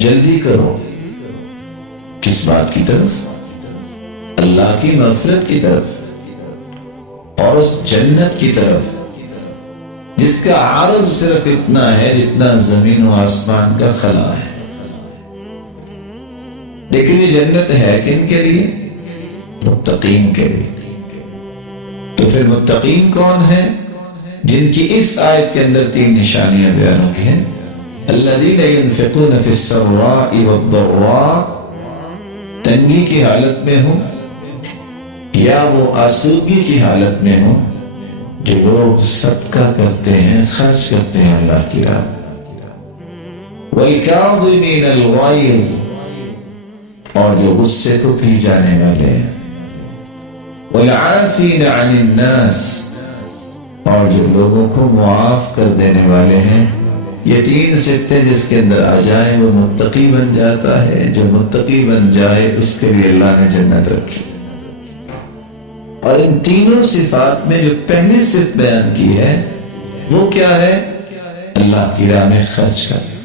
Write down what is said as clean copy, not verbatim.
جلدی کرو کس بات کی طرف؟ اللہ کی مغفرت کی طرف اور اس جنت کی طرف جس کا عرض صرف اتنا ہے جتنا زمین و آسمان کا خلا ہے. لیکن یہ جنت ہے کن کے لیے؟ متقین کے لیے. تو پھر متقین کون ہیں؟ جن کی اس آیت کے اندر 3 نشانیاں بیان ہوئی ہیں. الذین ينفقون فی السراء والضراء، تنگی کی حالت میں ہوں یا وہ آسودگی کی حالت میں ہوں، جو لوگ صدقہ کرتے ہیں، خرچ کرتے ہیں اللہ کی راہ. والکاظمین الغیظ، اور جو غصے کو پی جانے والے ہیں. والعافین عن الناس، اور جو لوگوں کو معاف کر دینے والے ہیں. یہ 3 صفتیں جس کے اندر آ جائیں وہ متقی بن جاتا ہے. جو متقی بن جائے اس کے لیے اللہ نے جنت رکھی. اور ان تینوں صفات میں جو پہلی صفت بیان کی ہے وہ کیا ہے؟ اللہ کی راہ میں خرچ کرنا.